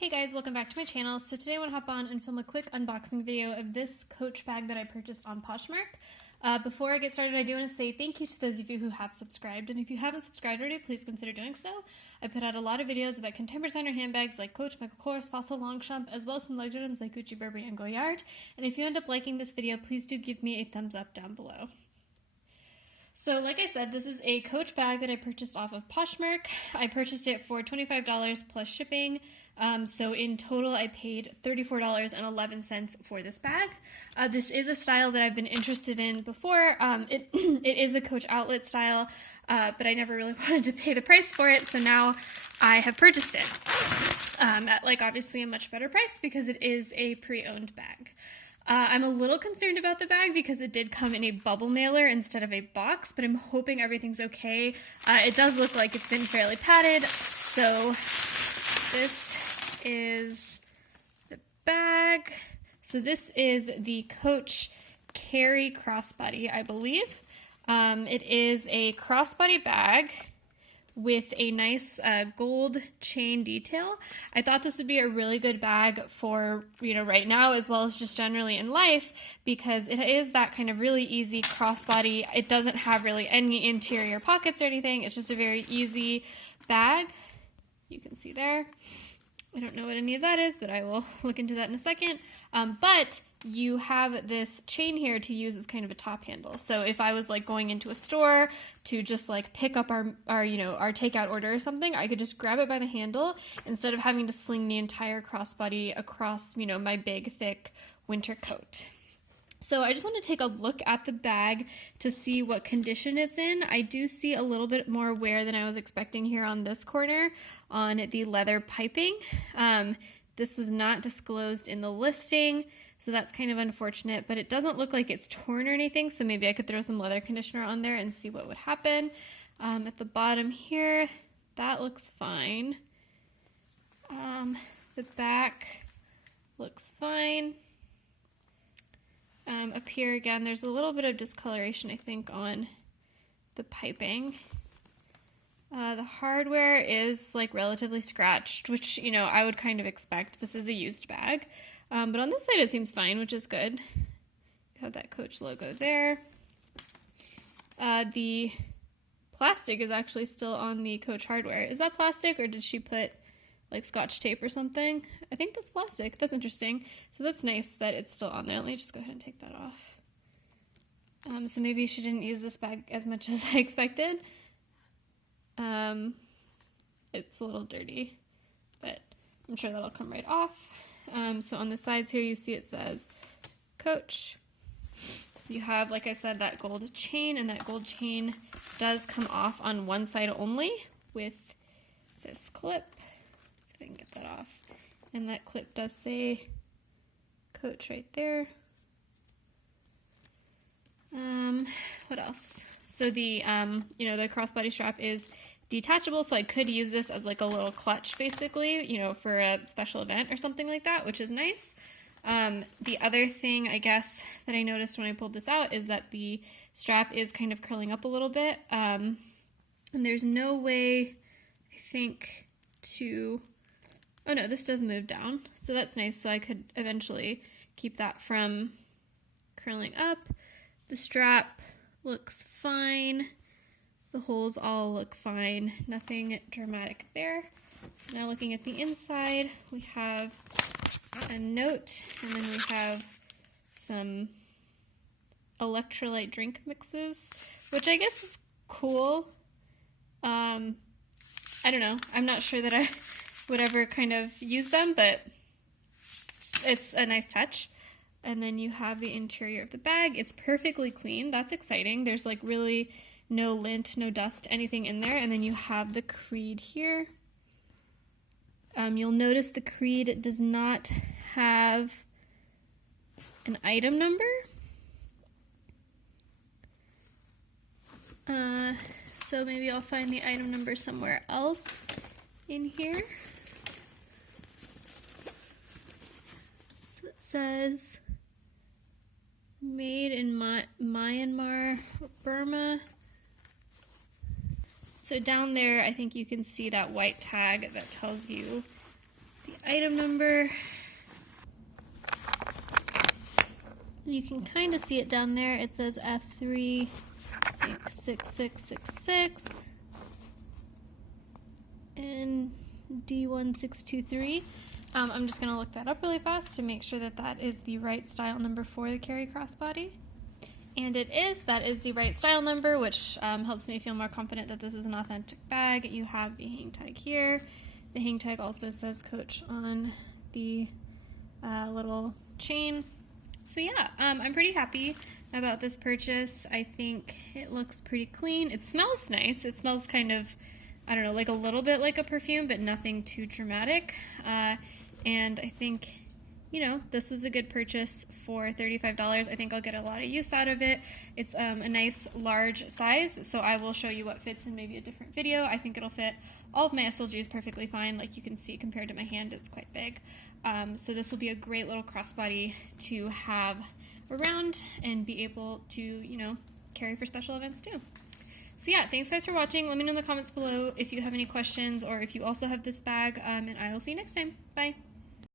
Hey guys, welcome back to my channel. So today I want to hop on and film a quick unboxing video of this Coach bag that I purchased on Poshmark. Before I get started, I do want to say thank you to those of you who have subscribed, and if you haven't subscribed already, please consider doing so. I put out a lot of videos about contemporary designer handbags like Coach, Michael Kors, Fossil, Longchamp, as well as some luxury items like Gucci, Burberry, and Goyard. And if you end up liking this video, please do give me a thumbs up down below. So like I said, this is a Coach bag that I purchased off of Poshmark. I purchased it for $25 plus shipping. So in total, I paid $34.11 for this bag. This is a style that I've been interested in before. It is a Coach outlet style, but I never really wanted to pay the price for it. So now I have purchased it at obviously a much better price because it is a pre-owned bag. I'm a little concerned about the bag because it did come in a bubble mailer instead of a box, but I'm hoping everything's okay. It does look like it's been fairly padded, so this is the bag. So this is the Coach Carrie Crossbody, I believe. It is a crossbody bag with a nice gold chain detail. I thought this would be a really good bag for, right now as well as just generally in life because it is that kind of really easy crossbody. It doesn't have really any interior pockets or anything. It's just a very easy bag. You can see there. I don't know what any of that is, but I will look into that in a second. But you have this chain here to use as kind of a top handle. So if I was going into a store to just pick up our takeout order or something, I could just grab it by the handle instead of having to sling the entire crossbody across, my big, thick winter coat. So I just want to take a look at the bag to see what condition it's in. I do see a little bit more wear than I was expecting here on this corner on the leather piping. This was not disclosed in the listing, so that's kind of unfortunate, but it doesn't look like it's torn or anything, so maybe I could throw some leather conditioner on there and see what would happen. At the bottom here, that looks fine. The back looks fine. Up here again, there's a little bit of discoloration, I think, on the piping. The hardware is relatively scratched, which, I would kind of expect. This is a used bag. But on this side it seems fine, which is good. You have that Coach logo there. The plastic is actually still on the Coach hardware. Is that plastic, or did she put Scotch tape or something? I think that's plastic. That's interesting. So that's nice that it's still on there. Let me just go ahead and take that off. So maybe she didn't use this bag as much as I expected. It's a little dirty, but I'm sure that'll come right off. So on the sides here, you see it says Coach. You have, like I said, that gold chain, and that gold chain does come off on one side only with this clip. I can get that off. And that clip does say Coach right there. What else? So the the crossbody strap is detachable, so I could use this as a little clutch basically, for a special event or something like that, which is nice. The other thing I guess that I noticed when I pulled this out is that the strap is kind of curling up a little bit, and there's no way, I think, to... Oh no, this does move down, so that's nice. So I could eventually keep that from curling up. The strap looks fine. The holes all look fine. Nothing dramatic there. So now looking at the inside, we have a note, and then we have some electrolyte drink mixes, which I guess is cool. I don't know. I'm not sure that I would ever kind of use them, but it's a nice touch. And then you have the interior of the bag. It's perfectly clean. That's exciting. There's really no lint, no dust, anything in there. And then you have the creed here. You'll notice the creed does not have an item number. So maybe I'll find the item number somewhere else in here. So it says made in Myanmar, Burma. So down there, I think you can see that white tag that tells you the item number. You can kind of see it down there. It says F3, I think 6666 and D1623. I'm just going to look that up really fast to make sure that that is the right style number for the Carrie Crossbody. And it is. That is the right style number, which helps me feel more confident that this is an authentic bag. You have the hang tag here. The hang tag also says Coach on the little chain. So yeah, I'm pretty happy about this purchase. I think it looks pretty clean. It smells nice. It smells kind of, I don't know, like a little bit like a perfume, but nothing too dramatic. And I think, you know, this was a good purchase for $35. I think I'll get a lot of use out of it. It's a nice large size, so I will show you what fits in maybe a different video. I think it'll fit all of my SLGs perfectly fine. Like you can see, compared to my hand, it's quite big. So this will be a great little crossbody to have around and be able to, you know, carry for special events too. So yeah, thanks guys for watching. Let me know in the comments below if you have any questions or if you also have this bag, and I will see you next time. Bye.